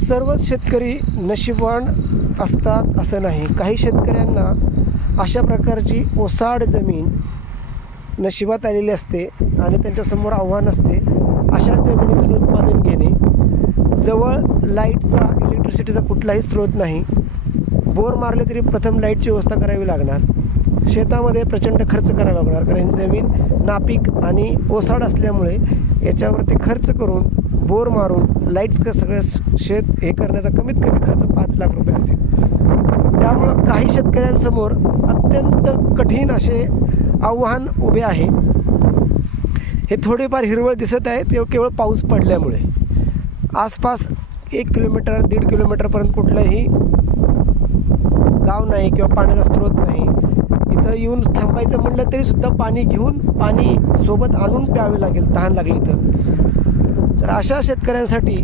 सर्वच शेतकरी नशीबवान असतात असं नाही. काही शेतकऱ्यांना अशा प्रकारची ओसाड जमीन नशिबात आलेली असते आणि त्यांच्यासमोर आव्हान असते अशा जमिनीतून उत्पादन घेणे. जवळ लाईटचा, इलेक्ट्रिसिटीचा कुठलाही स्रोत नाही. बोर मारले तरी प्रथम लाईटची व्यवस्था करावी लागणार. शेतामध्ये प्रचंड खर्च करावा लागणार, कारण जमीन नापीक आणि ओसाड असल्यामुळे याच्यावरती खर्च करून बोर मारून लाईटचं सगळं शेत हे करण्याचा कमीत कमी खर्च 5 लाख रुपये असेल. त्यामुळं काही शेतकऱ्यांसमोर अत्यंत कठीण असे आव्हान उभे आहे. हे थोडेफार हिरवळ दिसत आहे ते केवळ पाऊस पडल्यामुळे. आसपास 1 किलोमीटर 1.5 किलोमीटरपर्यंत कुठलंही गाव नाही किंवा पाण्याचा स्रोत नाही. इथं येऊन थांबायचं म्हटलं तरीसुद्धा पाणी घेऊन, पाणी सोबत आणून प्यावे लागेल तहान लागली तर. अशा शेतकऱ्यांसाठी